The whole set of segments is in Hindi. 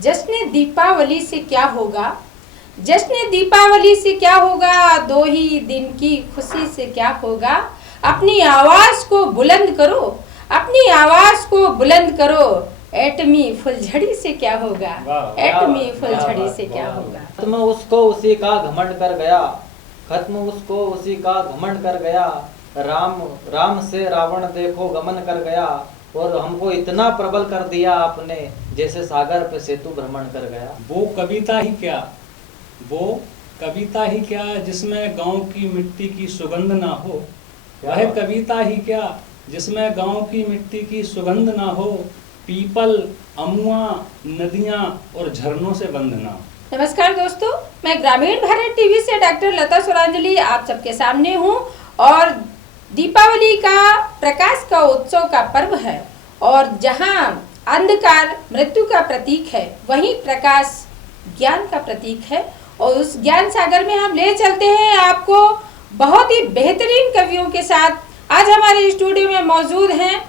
जश्न दीपावली से क्या होगा, जश्न दीपावली से क्या होगा, 2 ही दिन की खुशी से क्या होगा। अपनी आवाज को बुलंद करो, अपनी आवाज को बुलंद करो, एटमी फुलझड़ी से क्या होगा, एटमी फुलझड़ी से क्या होगा। खत्म उसको उसी का घमंड कर गया, खत्म उसको उसी का घमंड कर गया। राम राम से रावण देखो गमन कर गया, और हमको इतना प्रबल कर दिया आपने, जैसे सागर पे सेतु भ्रमण कर गया। वो कविता ही क्या, वो कविता ही क्या जिसमें गांव की मिट्टी की सुगंध ना हो। वह कविता ही क्या जिसमें गांव की मिट्टी की सुगंध ना हो। पीपल, अमुआ, नदियां और झरनों से बंद ना हो। नमस्कार दोस्तों, मैं ग्रामीण भारत टीवी से डॉक्टर लता सुरांजलि आप सबके सामने हूँ। और दीपावली का प्रकाश का उत्सव का पर्व है, और जहाँ अंधकार मृत्यु का प्रतीक है, वहीं प्रकाश ज्ञान का प्रतीक है। और उस ज्ञान सागर में हम ले चलते हैं आपको बहुत ही बेहतरीन कवियों के साथ। आज हमारे स्टूडियो में मौजूद हैं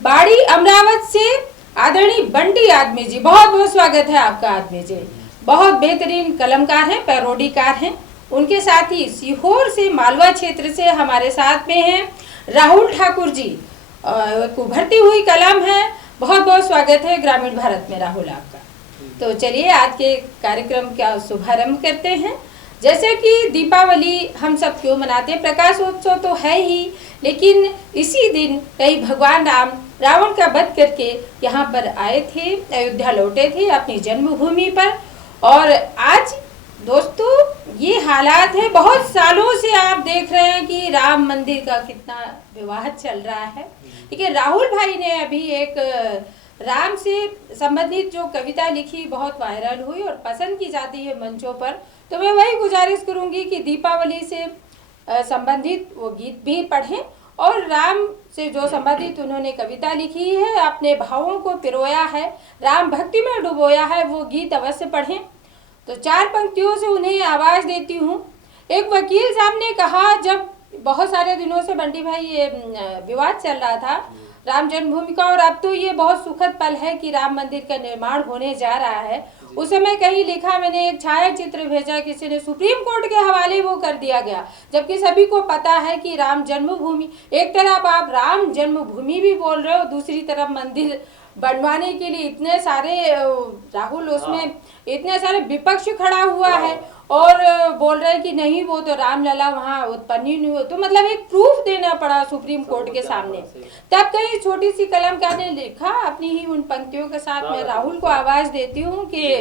बाड़ी अमरावत से आदरणीय बंटी आदमी जी। बहुत बहुत स्वागत है आपका आदमी जी। बहुत बेहतरीन कलमकार हैं, पैरोडीकार हैं। उनके साथ ही सीहोर से मालवा क्षेत्र से हमारे साथ में हैं राहुल ठाकुर जी, उभरती हुई कलम है। बहुत बहुत स्वागत है ग्रामीण भारत में राहुल आपका। तो चलिए आज के कार्यक्रम का शुभारंभ करते हैं। जैसे कि दीपावली हम सब क्यों मनाते हैं, प्रकाशोत्सव तो है ही, लेकिन इसी दिन कई भगवान राम रावण का वध करके यहाँ पर आए थे, अयोध्या लौटे थे अपनी जन्मभूमि पर। और आज दोस्तों ये हालात है, बहुत सालों से आप देख रहे हैं कि राम मंदिर का कितना विवाद चल रहा है। देखिए राहुल भाई ने अभी एक राम से संबंधित जो कविता लिखी, बहुत वायरल हुई और पसंद की जाती है मंचों पर। तो मैं वही गुजारिश करूंगी कि दीपावली से संबंधित वो गीत भी पढ़ें, और राम से जो संबंधित उन्होंने कविता लिखी है, अपने भावों को पिरोया है, राम भक्ति में डुबोया है, वो गीत अवश्य पढ़ें। तो 4 पंक्तियों से उन्हें आवाज़ देती हूँ। एक वकील साहब ने कहा, जब बहुत सारे दिनों से बंटी भाई ये विवाद चल रहा था राम जन्मभूमि का, और अब तो ये बहुत सुखद पल है कि राम मंदिर का निर्माण होने जा रहा है। उस समय कहीं लिखा, मैंने एक छाया चित्र भेजा, किसी ने सुप्रीम कोर्ट के हवाले वो कर दिया गया, जबकि सभी को पता है कि राम जन्मभूमि, एक तरफ आप राम जन्मभूमि भी बोल रहे हो, दूसरी तरफ मंदिर बनवाने के लिए इतने सारे राहुल उसमें इतने सारे विपक्ष खड़ा हुआ है, और बोल रहे हैं कि नहीं वो तो रामलला वहाँ उत्पन्न ही नहीं हो। तो मतलब एक प्रूफ देना पड़ा सुप्रीम कोर्ट के सामने। तब कहीं छोटी सी कलमकार ने लिखा अपनी ही उन पंक्तियों के साथ, मैं राहुल को आवाज देती हूँ कि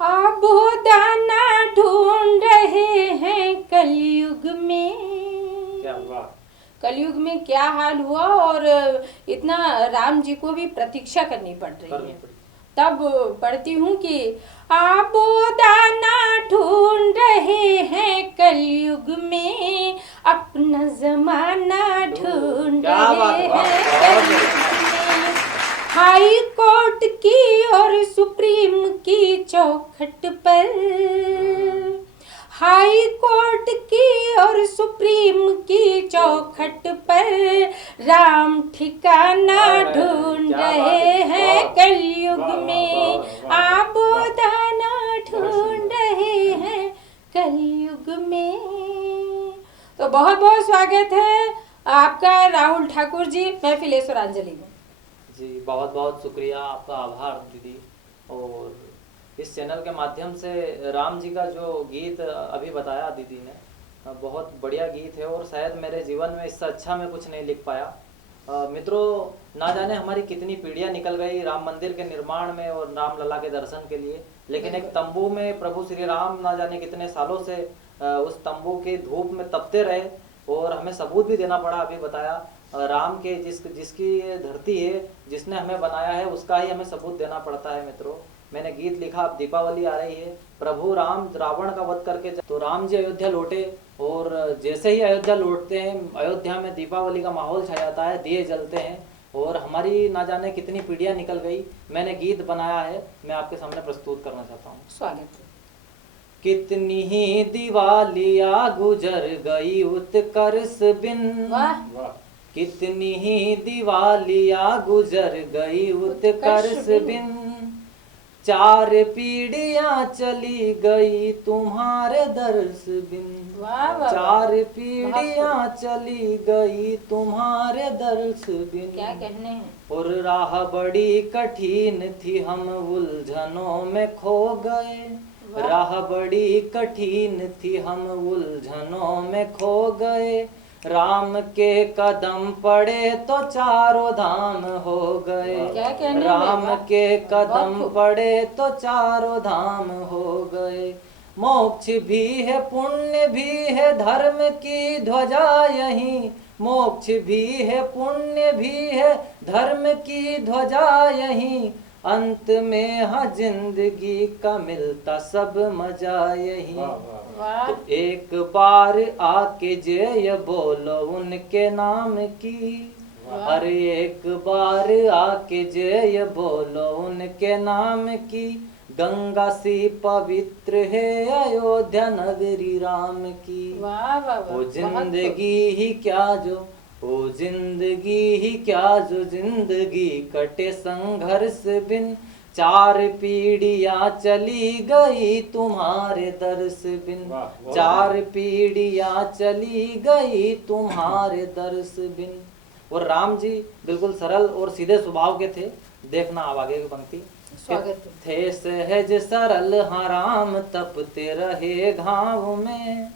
आप वो दाना ढूंढ रहे हैं कलयुग में। कलयुग में क्या हाल हुआ, और इतना राम जी को भी प्रतीक्षा करनी पड़ रही है। तब पढ़ती हूँ कि आप वो दाना ढूंढ रहे हैं कलयुग में, अपना जमाना ढूंढ रहे हैं कलयुग में। हाई कोर्ट की और सुप्रीम की चौखट पर, हाई कोर्ट की और सुप्रीम की चौखट पर, राम ठिकाना ढूंढ रहे हैं कलयुग में, आप दाना ढूंढ रहे हैं कलयुग में। तो बहुत बहुत स्वागत है आपका राहुल ठाकुर जी महफिल सुरांजलि में। जी बहुत बहुत शुक्रिया, आपका आभार दीदी। और इस चैनल के माध्यम से राम जी का जो गीत अभी बताया दीदी ने, बहुत बढ़िया गीत है, और शायद मेरे जीवन में इससे अच्छा मैं कुछ नहीं लिख पाया। मित्रों, ना जाने हमारी कितनी पीढ़ियां निकल गई राम मंदिर के निर्माण में और राम लला के दर्शन के लिए, लेकिन एक तंबू में प्रभु श्री राम ना जाने कितने सालों से उस तंबू के धूप में तपते रहे, और हमें सबूत भी देना पड़ा। अभी बताया राम के जिसकी धरती है, जिसने हमें बनाया है, उसका ही हमें सबूत देना पड़ता है। मित्रों, मैंने गीत लिखा, अब दीपावली आ रही है, प्रभु राम रावण का वध करके तो राम जी अयोध्या लौटे, और जैसे ही अयोध्या लौटते हैं, अयोध्या में दीपावली का माहौल छा जाता है, दिए जलते हैं, और हमारी ना जाने कितनी पीढ़ियां निकल गई। मैंने गीत बनाया है, मैं आपके सामने प्रस्तुत करना चाहता हूँ। स्वागत है। कितनी ही दिवालियां गुजर गई उत्कर्ष बिन, कितनी ही दिवालियां गुजर गई उत्कर्ष बिन, 4 पीढ़ियां चली गई तुम्हारे दर्श बिन। वाह वाह 4 पीढ़ियां चली गई तुम्हारे दर्श बिन। क्या कहने हैं। और राह बड़ी कठिन थी हम उलझनों में खो गए, राह बड़ी कठिन थी हम उलझनों में खो गए। राम के कदम पड़े तो चारों धाम हो गए, क्या कहने राम वाह। के कदम बहुत खूब। पड़े तो चारों धाम हो गए। मोक्ष भी है पुण्य भी है धर्म की ध्वजा यहीं, मोक्ष भी है पुण्य भी है धर्म की ध्वजा यहीं। अंत में हाँ जिंदगी का मिलता सब मजा यहीं। वाह तो एक बार आके जय बोलो उनके नाम की, हर एक बार आके जय बोलो उनके नाम की। गंगा सी पवित्र है अयोध्या नगरी राम की। वाह वाह वाह, वो बहुत जिंदगी ही क्या जो, वो जिंदगी ही क्या जो जिंदगी कटे संघर्ष बिन। 4 पीढ़ियां चली गई तुम्हारे दर्श बिन, 4 पीढ़ियां चली गई तुम्हारे दर्श बिन। और राम जी बिल्कुल सरल और सीधे स्वभाव के थे। देखना अब आगे की पंक्ति। स्वागत है। थे सहज सरल हाँ राम तपते रहे घाव में,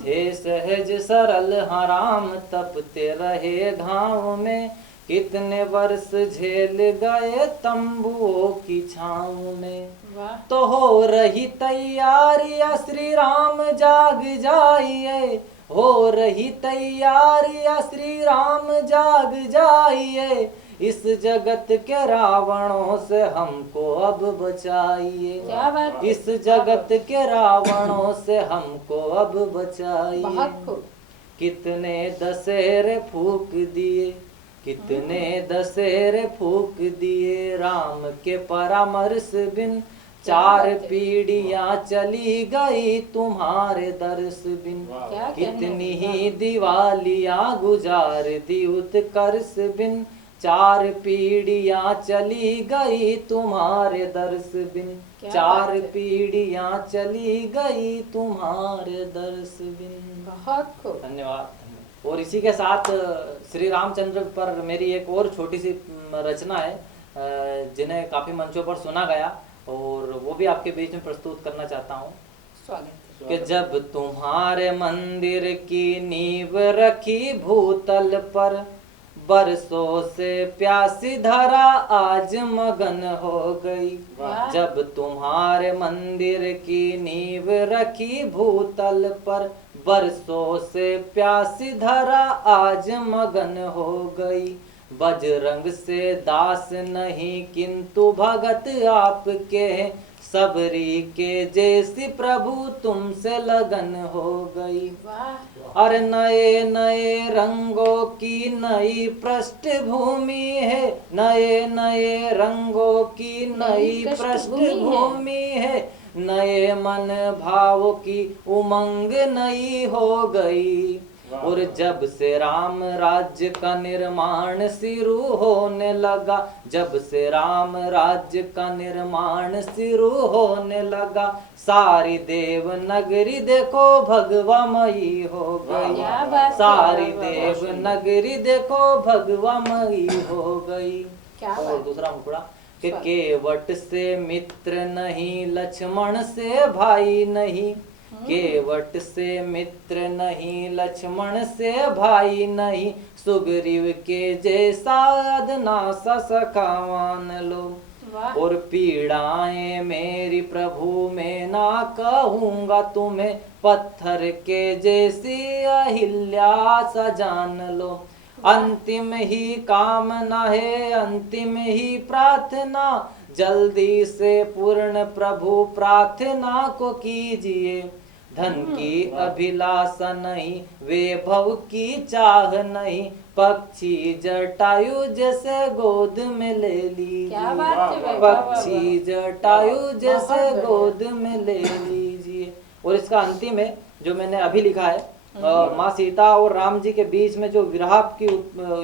थे सहज सरल हाँ राम तपते रहे घाव में। कितने वर्ष झेल गए तंबुओं की छाँव में। वाह तो हो रही तैयारियां श्री राम जाग जाइए, हो रही तैयारियां श्री राम जाग जाइए। इस जगत के रावणों से हमको अब बचाइए, क्या बात है। इस जगत के रावणों से हमको अब बचाइए। बहुत खूब। कितने दशहरे फूक दिए, कितने दशहरे फूक दिए राम के परामर्श बिन। 4 पीढ़ियां चली गई तुम्हारे दर्श बिन। क्या कहने कितनी हैं। ही दिवालियां गुजार दी उत्कर्ष बिन। 4 पीढ़ियां चली गई तुम्हारे दर्श बिन, क्या 4 बात है। पीढ़ियां चली गई तुम्हारे दर्श बिन। बहुत खूब। धन्यवाद। और इसी के साथ श्री रामचंद्र पर मेरी एक और छोटी सी रचना है जिन्हें काफ़ी मंचों पर सुना गया, और वो भी आपके बीच में प्रस्तुत करना चाहता हूँ। स्वागत है। कि जब तुम्हारे मंदिर की नींव रखी भूतल पर, बरसों से प्यासी धरा आज मगन हो गई। वाह। जब तुम्हारे मंदिर की नींव रखी भूतल पर, बरसों से प्यासी धरा आज मगन हो गई। बजरंग से दास नहीं किंतु भगत आपके, सबरी के जैसी प्रभु तुमसे लगन हो गई। वाह और नए नए रंगों की नई पृष्ठभूमि है, नए नए रंगों की नई पृष्ठभूमि है। नए मन भाव की उमंग नई हो गई। और जब से राम राज्य का निर्माण शुरू होने लगा, जब से राम राज्य का निर्माण शुरू होने लगा, सारी देव नगरी देखो भगवामयी हो गई। क्या बात है। सारी वाह, वाह, देव वाह। नगरी देखो भगवामयी हो गई। क्या और बात। दूसरा मुखड़ा कि स्वागत। केवट से मित्र नहीं, लक्ष्मण से भाई नहीं। केवट से मित्र नहीं, लक्ष्मण से भाई नहीं। सुग्रीव के जैसा अदना सा सखा मान लो। वाह और पीड़ाएं मेरी प्रभु में ना कहूँगा तुम्हें, पत्थर के जैसी अहिल्या सा जान लो। अंतिम ही कामना है, अंतिम ही प्रार्थना, जल्दी से पूर्ण प्रभु प्रार्थना को कीजिए। धन की अभिलाषा नहीं, वैभव की चाह नहीं, पक्षी जटायु जैसे गोद में ले लीजिए। क्या बात है भाई, वाह, वाह, वाह। पक्षी जटायु जैसे बहुत बढ़िया। गोद में ले लीजिए। और इसका अंतिम है जो मैंने अभी लिखा है माँ सीता और राम जी के बीच में जो विरह की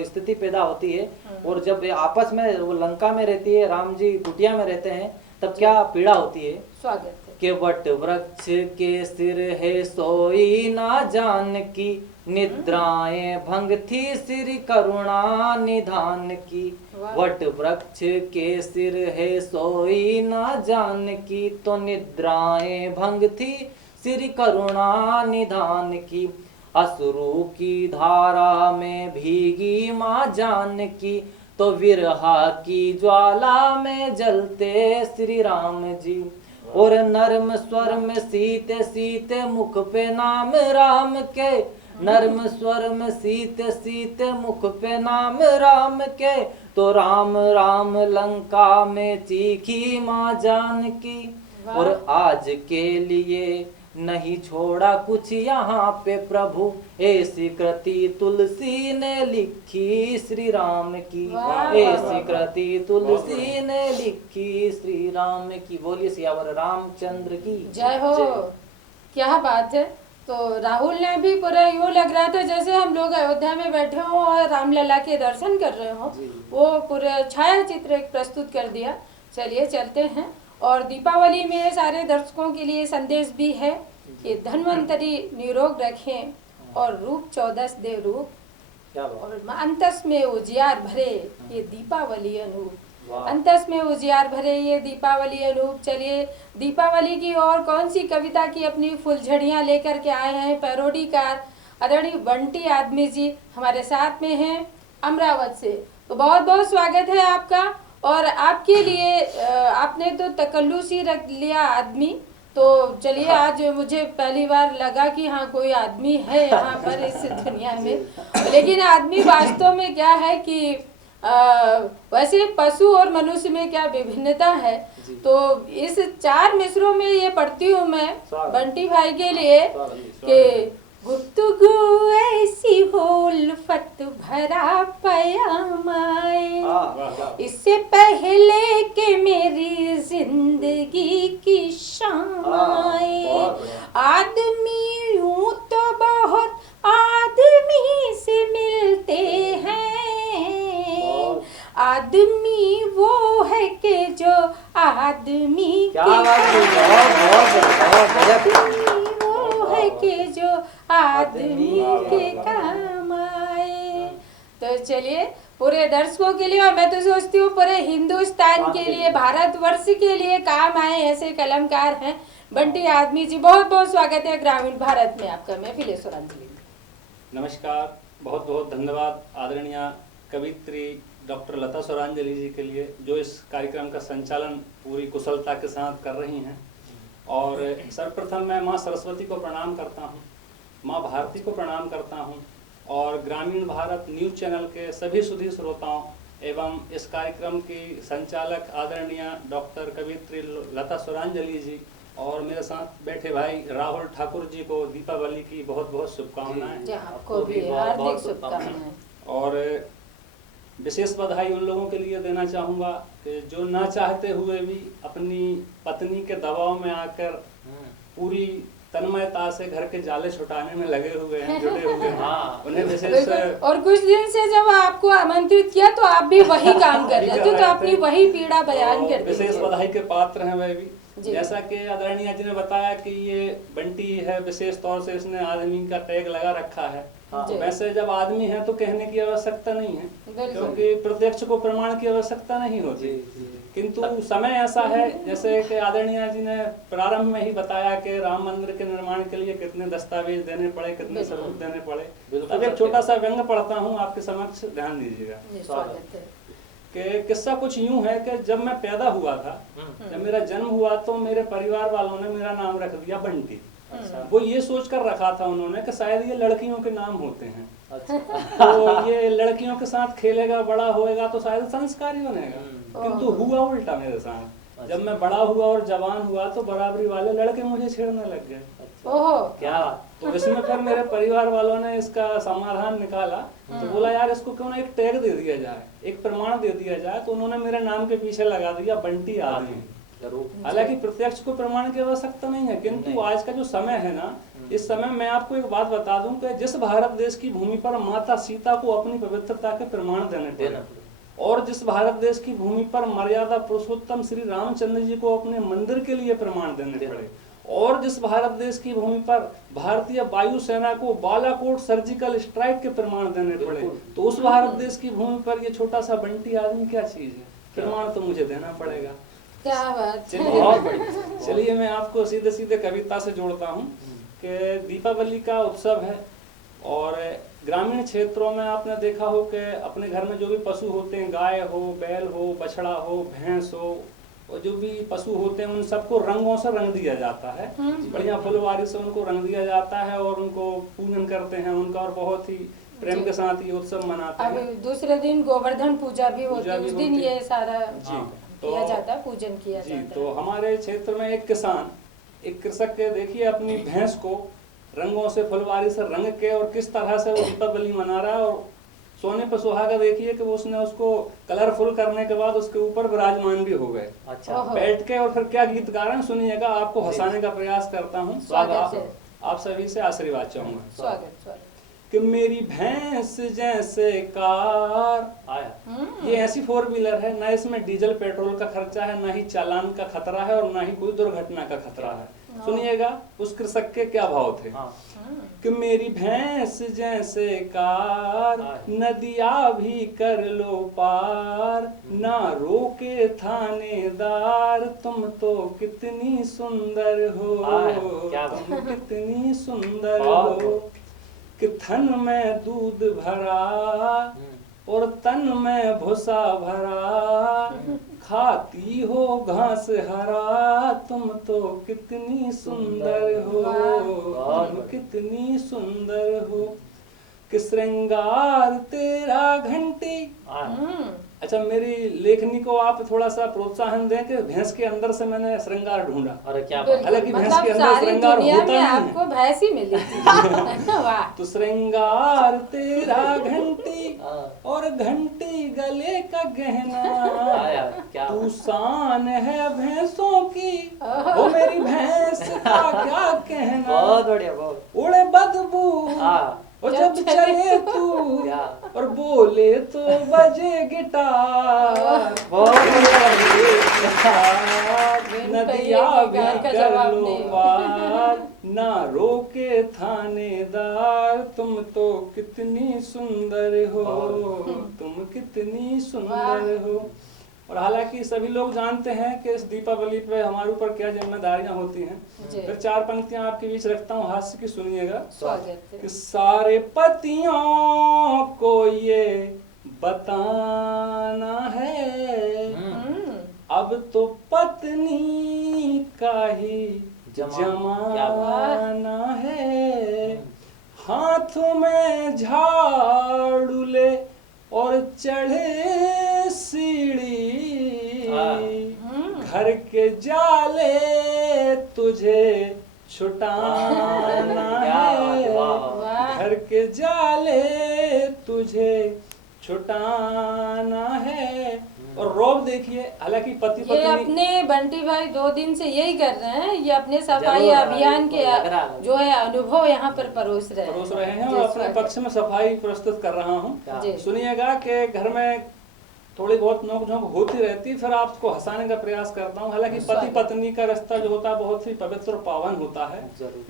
स्थिति पैदा होती है, और जब ये आपस में वो लंका में रहती है, राम जी कुटिया में रहते हैं, तब क्या पीड़ा होती है। स्वागत है। के वट वृक्ष के सिर है सोई ना जान की, निद्राएं भंग थी श्री करुणा निधान की। वाह। वट वृक्ष के सिर है सोई ना जान की, तो निद्राएं भंग थी श्री करुणा निधान की। अश्रु की धारा में भीगी माँ जानकी, तो विरहा की ज्वाला में जलते श्री राम जी। और नर्म स्वर में सीते सीते मुख पे नाम राम के, नर्म स्वर में सीते सीते मुख पे नाम राम के, तो राम राम लंका में चीखी माँ जानकी। वाह। और आज के लिए नहीं छोड़ा कुछ यहाँ पे प्रभु, ऐसी कृति तुलसी ने लिखी श्री राम की। वाह। ऐसी कृति तुलसी ने लिखी श्री राम की। बोलिए सियावर रामचंद्र की जय हो। क्या बात है। तो राहुल ने भी पूरा यूँ लग रहा था जैसे हम लोग अयोध्या में बैठे हों और रामलला के दर्शन कर रहे हों। जी। वो पूरा छाया चित्र एक प्रस्तुत कर दिया। चलिए चलते हैं। और दीपावली में सारे दर्शकों के लिए संदेश भी है कि धन्वंतरी निरोग रखें और रूप 14 दे रूप, क्या बात। और अंतस में उजियार भरे ये दीपावली अनूप। वाह। अंतस में उजियार भरे ये दीपावली अनूप। चलिए दीपावली की और कौन सी कविता की अपनी फुलझड़ियाँ लेकर के आए हैं पैरोडीकार आदरणीय बंटी आदमी जी हमारे साथ में हैं अमरावत से। तो बहुत बहुत स्वागत है आपका। और आपके लिए आपने तो तकल्लुस ही रख लिया आदमी। तो चलिए आज मुझे पहली बार लगा कि हाँ कोई आदमी है यहाँ पर इस दुनिया में। लेकिन आदमी वास्तव में क्या है कि वैसे पशु और मनुष्य में क्या विभिन्नता है। तो इस 4 मिसरों में ये पढ़ती हूँ मैं बंटी भाई के लिए कि गुफ्तगू ऐसी हो उल्फत भरा पयामाए, इससे पहले कि मेरी जिंदगी की शाम आए। आदमी यूं तो बहुत आदमी से मिलते हैं, आदमी वो है कि जो आदमी वो है कि जो आदमी के काम आए। तो चलिए पूरे दर्शकों के लिए और मैं तो सोचती हूँ पूरे हिंदुस्तान के लिए भारतवर्ष के लिए काम आए ऐसे कलमकार हैं बंटी आदमी जी। बहुत बहुत स्वागत है ग्रामीण भारत में आपका महफिल स्वरांजलि। नमस्कार, बहुत बहुत धन्यवाद आदरणीय कवित्री डॉक्टर लता स्वरांजलि जी के लिए जो इस कार्यक्रम का संचालन पूरी कुशलता के साथ कर रही हैं। और सर्वप्रथम मैं माँ सरस्वती को प्रणाम करता हूँ, माँ भारती को प्रणाम करता हूँ और ग्रामीण भारत न्यूज़ चैनल के सभी सुधी श्रोताओं एवं इस कार्यक्रम की संचालक आदरणीय डॉक्टर कवित्री लता स्वरांजलि जी और मेरे साथ बैठे भाई राहुल ठाकुर जी को दीपावली की बहुत बहुत शुभकामनाएं। आपको भी हार्दिक शुभकामनाएं। और विशेष बधाई उन लोगों के लिए देना चाहूँगा कि जो ना चाहते हुए भी अपनी पत्नी के दबाव में आकर पूरी तन्मयता से घर के जाले छुटाने में लगे हुए हैं, जुटे हुए हैं। उन्हें विशेष और कुछ दिन से जब आपको आमंत्रित किया तो आप भी वही काम कर रहे थे, तो अपनी वही पीड़ा बयान कर रहे थे। विशेष बधाई के पात्र हैं वह भी। जैसा कि आदरणीय जी ने बताया कि ये बंटी है, विशेष तौर से इसने आदमी का टैग लगा रखा है। वैसे जब आदमी है तो कहने की आवश्यकता नहीं है, क्योंकि प्रत्यक्ष को प्रमाण की आवश्यकता नहीं होती। किंतु समय ऐसा है जैसे कि आदरणीय जी ने प्रारंभ में ही बताया कि राम मंदिर के निर्माण के लिए कितने दस्तावेज देने पड़े, कितने सबूत देने पड़े। अब एक छोटा सा व्यंग्य पढ़ता हूँ आपके समक्ष, ध्यान दीजिएगा। कि किस्सा कुछ यूं है कि जब मैं पैदा हुआ था, जब मेरा जन्म हुआ तो मेरे परिवार वालों ने मेरा नाम रख दिया बंटी। वो ये सोचकर रखा था उन्होंने कि शायद ये लड़कियों के नाम होते हैं। तो ये लड़कियों के साथ खेलेगा, बड़ा होएगा तो शायद संस्कारी बनेगा। किंतु हुआ उल्टा मेरे साथ। जब मैं बड़ा हुआ और जवान हुआ तो बराबरी वाले लड़के मुझे छेड़ने लग गए। ओहो, क्या? तो इसमें फिर मेरे परिवार वालों ने इसका समाधान निकाला। तो बोला यार इसको क्यों ना एक टैग दे दिया जाए, एक प्रमाण दे दिया जाए। तो उन्होंने मेरे नाम के पीछे लगा दिया बंटी आदमी। हालांकि प्रत्यक्ष को प्रमाण की आवश्यकता नहीं है, किंतु आज का जो समय है ना, इस समय मैं आपको एक बात बता दूं कि जिस भारत देश की भूमि पर माता सीता को अपनी पवित्रता के प्रमाण देने पड़े, और जिस भारत देश की भूमि पर मर्यादा पुरुषोत्तम श्री रामचंद्र जी को अपने मंदिर के लिए प्रमाण देने पड़े, और जिस भारत देश की भूमि पर भारतीय वायुसेना को बालाकोट सर्जिकल स्ट्राइक के प्रमाण देने पड़े, तो उस भारत देश की भूमि पर ये छोटा सा बंटी आदमी क्या चीज है? प्रमाण तो मुझे देना पड़ेगा। क्या बात। चलिए मैं आपको सीधे सीधे कविता से जोड़ता हूँ कि दीपावली का उत्सव है, और ग्रामीण क्षेत्रों में आपने देखा हो कि अपने घर में जो भी पशु होते हैं, गाय हो, बैल हो, बछड़ा हो, भैंस हो, और जो भी पशु होते हैं उन सबको रंगों से रंग दिया जाता है, बढ़िया फुलवारी से उनको रंग दिया जाता है, और उनको पूजन करते हैं उनका, और बहुत ही प्रेम के साथ ये उत्सव मनाते हैं। अब दूसरे दिन गोवर्धन पूजा भी होती है, उस दिन ये सारा किया जाता है, पूजन किया जाता है। तो हमारे क्षेत्र में एक किसान, एक कृषक के देखिए अपनी भैंस को रंगों से, फुलवारी से रंग के, और किस तरह से वो दीपावली मना रहा है, और सोने पर सुहागा देखिए कि उसने उसको कलरफुल करने के बाद उसके ऊपर विराजमान भी हो गए। अच्छा। बैठ के, और फिर क्या गीत गा रहे हैं सुनिएगा, आपको हंसाने का प्रयास करता हूँ। आप सभी से आशीर्वाद चाहूंगा। स्वागत। कि मेरी भैंस जैसे कार, ये ऐसी 4 व्हीलर है, ना इसमें डीजल पेट्रोल का खर्चा है, ना ही चालान का खतरा है, और ना ही कोई दुर्घटना का खतरा है। सुनिएगा उस कृषक के क्या भाव थे। कि मेरी भैंस जैसे कार, नदिया भी कर लो पार, ना रोके थानेदार, तुम तो कितनी सुंदर हो, तुम कितनी सुंदर हो। कि थन में दूध भरा और तन में भूसा भरा, खाती हो घास हरा, तुम तो कितनी सुंदर हो, तुम कितनी सुंदर हो। कि श्रृंगार तेरा घंटी। अच्छा, मेरी लेखनी को आप थोड़ा सा प्रोत्साहन दें कि भैंस के अंदर से मैंने श्रृंगार ढूंढा। अरे क्या, हालांकि भैंस के अंदर श्रृंगार होता नहीं है, आपको भैंस ही मिली थी। तो श्रृंगार तेरा घंटी और घंटी गले का गहना, तू शान है भैंसों की, वो मेरी भैंस का क्या कहना। बहुत बढ़िया, बहुत। उड़े बदबू और जब चले तू, और बोले तो बजे गिटार, नदिया भी कर लो पार, ना रोके थानेदार, तुम तो कितनी सुंदर हो, तुम कितनी सुंदर हो। और हालांकि सभी लोग जानते हैं कि इस दीपावली पे हमारे ऊपर क्या जिम्मेदारियां होती हैं। फिर 4 पंक्तियां आपके बीच रखता हूँ, हास्य की सुनिएगा। कि सारे पतियों को ये बताना है, अब तो पत्नी का ही जमाना है। हाथों में झाड़ू ले और चढ़े सीढ़ी, घर के जाले तुझे छुटाना है, घर के जाले तुझे छुटाना है। और रौब देखिए, हालांकि पति पत्नी, ये अपने बंटी भाई 2 दिन से यही कर रहे हैं, ये अपने सफाई अभियान के जो है अनुभव यहाँ पर परोस रहे हैं, और अपने पक्ष में सफाई प्रस्तुत कर रहा हूँ। सुनिएगा कि घर में थोड़ी बहुत नोक झोंक होती रहती, फिर आपको हंसाने का प्रयास करता हूँ। हालांकि पति पत्नी का रिश्ता जो होता है बहुत ही पवित्र और पावन होता है,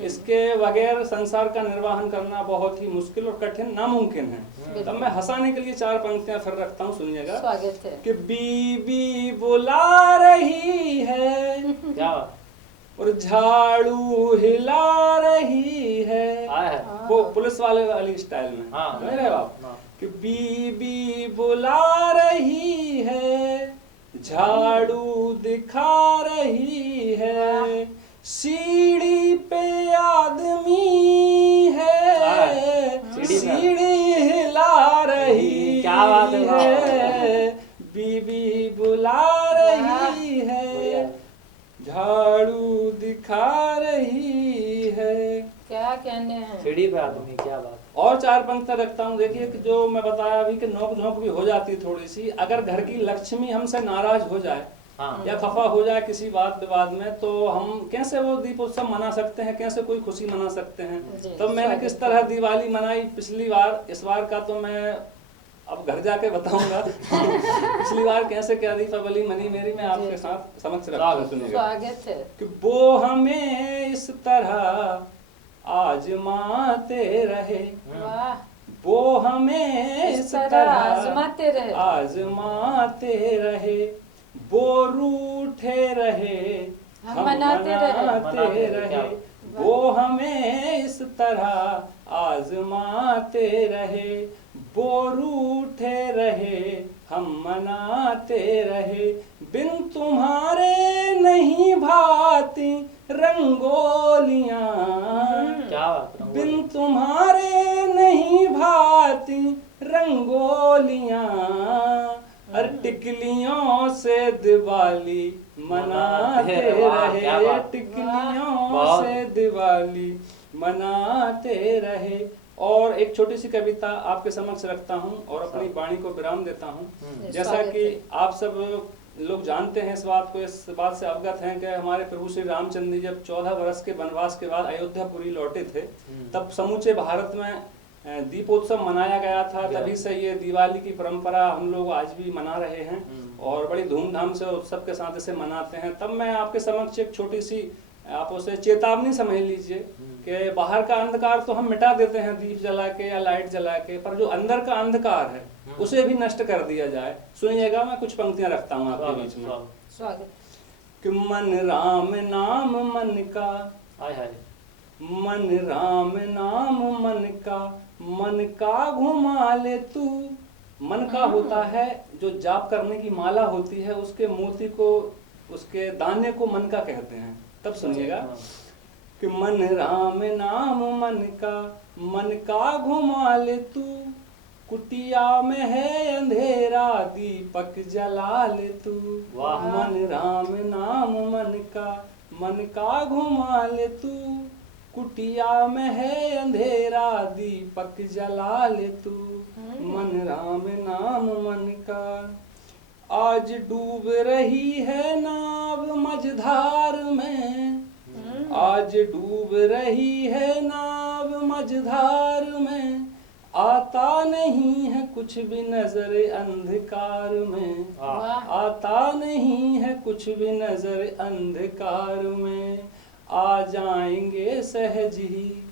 इसके बगैर संसार का निर्वाहन करना बहुत ही मुश्किल और कठिन, नामुमकिन है। तब मैं हंसाने के लिए 4 पंक्तियां फिर रखता हूँ, सुनिएगा। स्वागत है। कि बीबी बुला रही है और झाड़ू हिला रही है, वो पुलिस वाली स्टाइल में, समझ रहे हो आप। कि बीबी बुला रही है, झाड़ू दिखा रही है, सीढ़ी पे आदमी है, सीढ़ी हिला रही है, बीबी बुला रही है, झाड़ू दिखा रही है। क्या कहने हैं, सीढ़ी पे आदमी, क्या बात। और 4 पंक्तियां रखता हूँ। देखिए कि जो मैं बताया अभी कि नोक झोंक भी हो जाती है थोड़ी सी। अगर घर की लक्ष्मी हमसे नाराज हो जाए हाँ। या खफा हो जाए किसी बात विवाद में, तो हम कैसे वो दीपोत्सव मना सकते हैं, कैसे कोई खुशी मना सकते हैं। जी, तब मैंने किस तरह दिवाली मनाई पिछली बार, इस बार का तो मैं अब घर जाके बताऊंगा। पिछली बार कैसे क्या दीपावली मनी मेरी, मैं आपके साथ समक्ष रखता हूं, सुनिएगा। स्वागत है। कि वो हमें इस तरह आजमाते रहे, वाह, वो हमें इस इस तरह तरह आजमाते रहे, आजमाते रहे, वो रूठे रहे हम मनाते रहे। मनाते रहे, वो हमें इस तरह आजमाते रहे, वो रूठे रहे हम मनाते रहे, बिन तुम्हारे नहीं भाती रंगोलियां, क्या बात है। बिन तुम्हारे नहीं भाती रंगोलियां, अरे टिकलियों से दिवाली मनाते रहे, टिकलियों से दिवाली मनाते रहे। और एक छोटी सी कविता आपके समक्ष रखता हूँ और अपनी वाणी को विराम देता हूँ। जैसा कि आप सब लोग जानते हैं इस बात को, इस बात से अवगत हैं कि हमारे प्रभु श्री रामचंद्र जी जब 14 वर्ष के वनवास के बाद अयोध्यापुरी लौटे थे, तब समूचे भारत में दीपोत्सव मनाया गया था। तभी से ये दिवाली की परंपरा हम लोग आज भी मना रहे हैं और बड़ी धूमधाम से उत्सव के साथ इसे मनाते हैं। तब मैं आपके समक्ष एक छोटी सी, आप उसे चेतावनी समझ लीजिए कि बाहर का अंधकार तो हम मिटा देते हैं दीप जला के या लाइट जला के, पर जो अंदर का अंधकार है उसे भी नष्ट कर दिया जाए। सुनिएगा, मैं कुछ पंक्तियां रखता हूँ आपके बीच में। स्वागत। कि मन राम नाम मन का, मन राम नाम मन का घुमा ले तू। मन का होता है जो जाप करने की माला होती है, उसके मोती को, उसके दाने को मन का कहते हैं। तब सुनिएगा कि मन राम नाम मन का घुमा ले तू, कुटिया में है अंधेरा दीपक जला ले तू। मन राम नाम मन का घुमा ले तू, कुटिया में है अंधेरा दीपक जला ले तू। मन राम नाम मन का, आज डूब रही है नाव मझधार में, आज डूब रही है नाव मझधार में, आता नहीं है कुछ भी नजर अंधकार में, आता नहीं है कुछ भी नजर अंधकार में। आ जाएंगे सहज ही,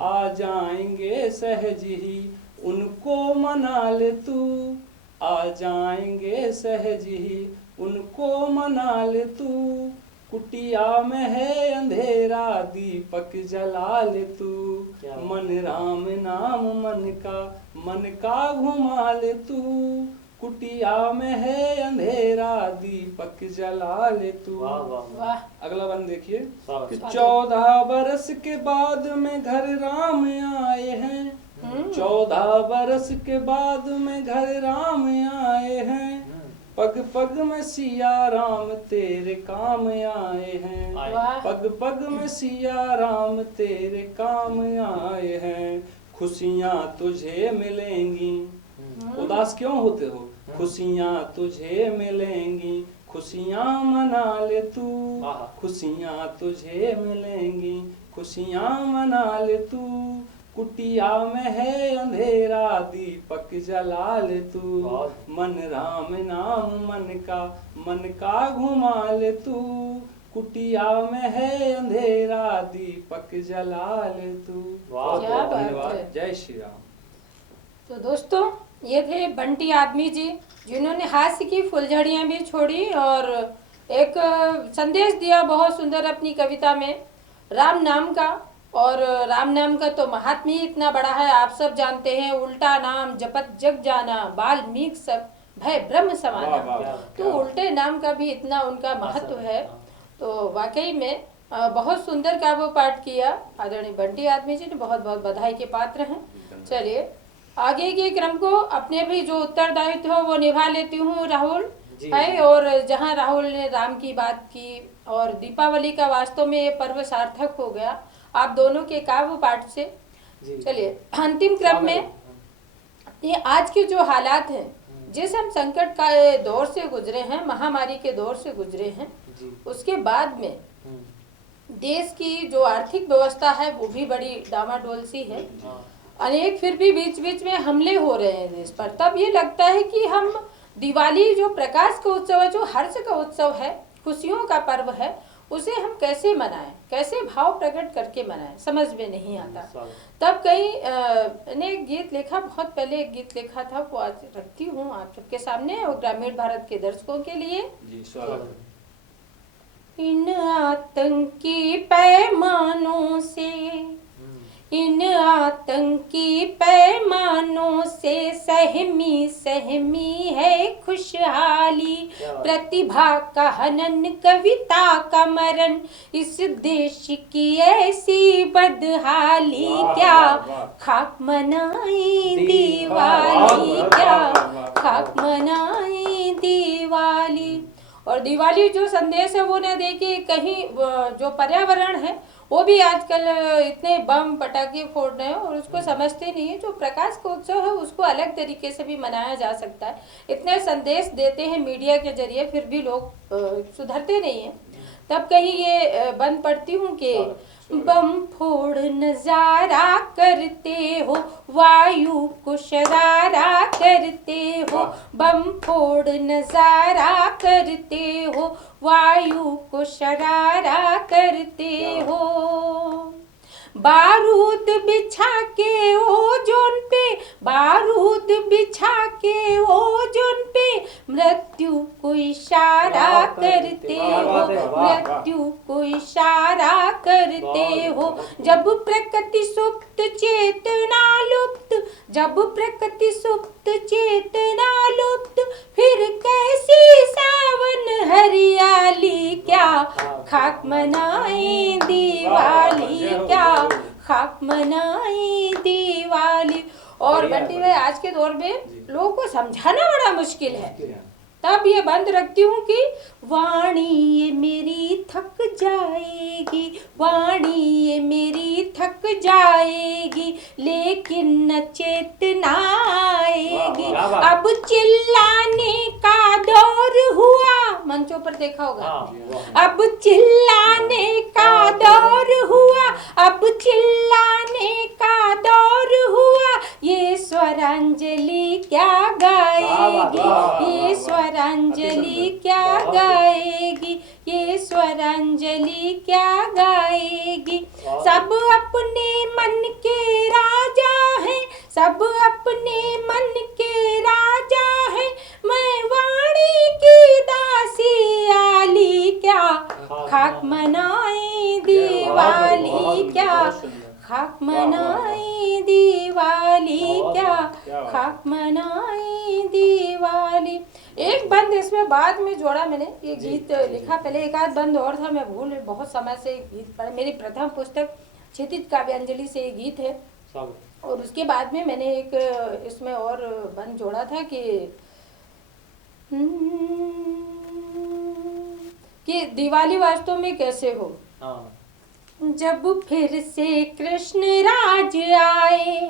आ जाएंगे सहज ही, उनको मना ले तू। आ जाएंगे सहज ही, उनको मना ले तू। कुटिया में है अंधेरा दीपक जला ले तू। मन राम नाम मन का घुमा ले तू। कुटिया में है अंधेरा दीपक जला ले तू। अगला बंद देखिए कि 14 बरस के बाद में घर राम आए हैं, 14 बरस के बाद में घर राम आए हैं। पग पग में सिया राम तेरे काम आए हैं, पग पग में सिया राम तेरे काम आए हैं। खुशियाँ तुझे मिलेंगी, उदास क्यों होते हो, खुशियाँ तुझे मिलेंगी। खुशियाँ मना ले तू, खुशियाँ तुझे मिलेंगी। खुशियाँ मना ले तू। कुटिया में है अंधेरा दीपक जला ले तू। मन राम नाम मन का घुमा ले तू। कुटिया में है अंधेरा दीपक जला ले तू। क्या बात है। जय श्री राम। तो दोस्तों, ये थे बंटी आदमी जी, जिन्होंने हास्य की फुलझड़ियां भी छोड़ी और एक संदेश दिया बहुत सुंदर अपनी कविता में राम नाम का। और राम नाम का तो महात्म्य ही इतना बड़ा है, आप सब जानते हैं। उल्टा नाम जपत जग जाना, वाल्मीकि सब भय ब्रह्म समाना। तो उल्टे नाम का भी इतना उनका महत्व है। तो वाकई में बहुत सुंदर काव्य पाठ किया आदरणीय बंटी आदमी जी ने, बहुत बहुत बधाई के पात्र हैं। चलिए आगे के क्रम को अपने भी जो उत्तरदायित्व हो वो निभा लेती हूँ राहुल है। और जहाँ राहुल ने राम की बात की और दीपावली का वास्तव में ये पर्व सार्थक हो गया आप दोनों के काव्य पाठ से। चलिए अंतिम क्रम में ये आज के जो हालात हैं, जिस हम संकट का दौर से गुजरे हैं, महामारी के दौर से गुजरे हैं, जी। उसके बाद में देश की जो आर्थिक व्यवस्था है वो भी बड़ी डामाडोल सी है। हाँ। अनेक फिर भी बीच बीच में हमले हो रहे हैं देश पर। तब ये लगता है कि हम दिवाली जो प्रकाश का उत्सव है, जो हर्ष का उत्सव है, खुशियों का पर्व है, उसे हम कैसे मनाएं, कैसे भाव प्रकट करके मनाएं, समझ में नहीं आता। तब ने एक गीत लिखा, बहुत पहले एक गीत लिखा था, वो आज रखती हूँ आप सबके सामने और ग्रामीण भारत के दर्शकों के लिए। जी स्वागत। इन आतंकी पैमानों से, इन आतंकी पैमानों से सहमी सहमी है खुशहाली। प्रतिभा का हनन, कविता का मरण, इस देश की ऐसी बदहाली। क्या खाक मनाई दिवाली, क्या खाक मनाई दिवाली। और दिवाली जो संदेश है वो न देखिए, कहीं जो पर्यावरण है वो भी आजकल इतने बम पटाखे फोड़ रहे हैं और उसको समझते नहीं है। जो प्रकाश का उत्सव है उसको अलग तरीके से भी मनाया जा सकता है। इतने संदेश देते हैं मीडिया के जरिए, फिर भी लोग सुधरते नहीं हैं। तब कहीं ये बंद पड़ती हूँ कि बम फोड़ नजारा करते हो, वायु को शरारा करते हो। बम फोड़ नजारा करते हो, वायु को शरारा करते हो। बारूद बिछा के ओजोन पे, बारूद बिछा के ओजोन पे, मृत्यु को इशारा करते हो, मृत्यु को इशारा करते हो। जब प्रकृति सुप्त चेतना लुप्त, जब प्रकृति सुप्त चेतना लुप्त, फिर कैसी सावन हरियाली। क्या खाक मनाए दिवाली, क्या खाक मनाई दिवाली। और बंटी भाई, आज के दौर में लोगों को समझाना बड़ा मुश्किल है। तब ये बंद रखती हूँ कि वाणी ये मेरी थक जाएगी, वाणी ये मेरी थक जाएगी, लेकिन न चेतना आएगी। अब चिल्लाने का दौर हुआ, मंचों पर देखा होगा। अब चिल्लाने का दौर हुआ, अब चिल्लाने का दौर हुआ। ये स्वरांजलि क्या गाएगी, ये स्वरांजलि क्या गाएगी, ये स्वरांजलि क्या गाएगी। सब अपने मन के राजा हैं, सब अपने मन के राजा हैं, मैं वाणी की दासी आली। क्या खाक मनाए दिवाली, क्या खाक मनाई दिवाली, क्या खाक मनाई दिवाली। एक बंद इसमें बाद में जोड़ा मैंने, ये गीत लिखा पहले, एक आध बंद और था, मैं भूल बहुत समय से गीत पढ़ा। मेरी प्रथम पुस्तक क्षितिज काव्यांजलि से ये गीत है। और उसके बाद में मैंने एक इसमें और बंद जोड़ा था कि दिवाली वास्तव में कैसे हो। जब फिर से कृष्ण राज आए,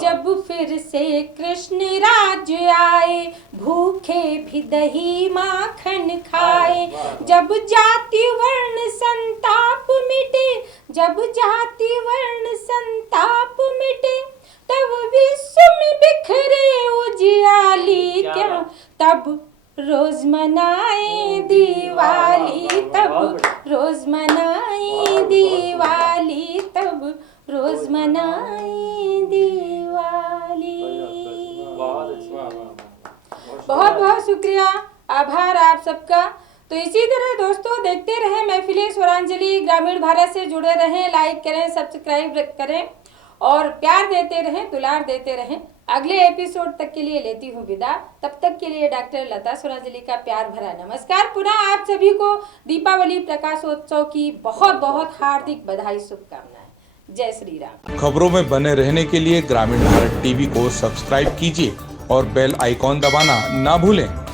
जब फिर से कृष्ण राज आए, भूखे भी दही माखन खाए। जब जाति वर्ण संताप मिटे, जब जाति वर्ण संताप मिटे, तब विश्व में बिखरे उजियाली। क्या तब रोज मनाए दिवाली, तब रोज मनाए दिवाली, तब रोज मनाए दिवाली। बहुत बहुत शुक्रिया, आभार आप सबका। तो इसी तरह दोस्तों देखते रहें महफिले स्वरांजलि, ग्रामीण भारत से जुड़े रहें, लाइक करें, सब्सक्राइब करें और प्यार देते रहें, दुलार देते रहें। अगले एपिसोड तक के लिए लेती हूँ विदा। तब तक के लिए डॉक्टर लता स्वरांजलि का प्यार भरा नमस्कार। पुनः आप सभी को दीपावली प्रकाशोत्सव की बहुत बहुत हार्दिक बधाई, शुभकामनाएं। जय श्री राम। खबरों में बने रहने के लिए ग्रामीण भारत टीवी को सब्सक्राइब कीजिए और बेल आइकॉन दबाना ना भूलें।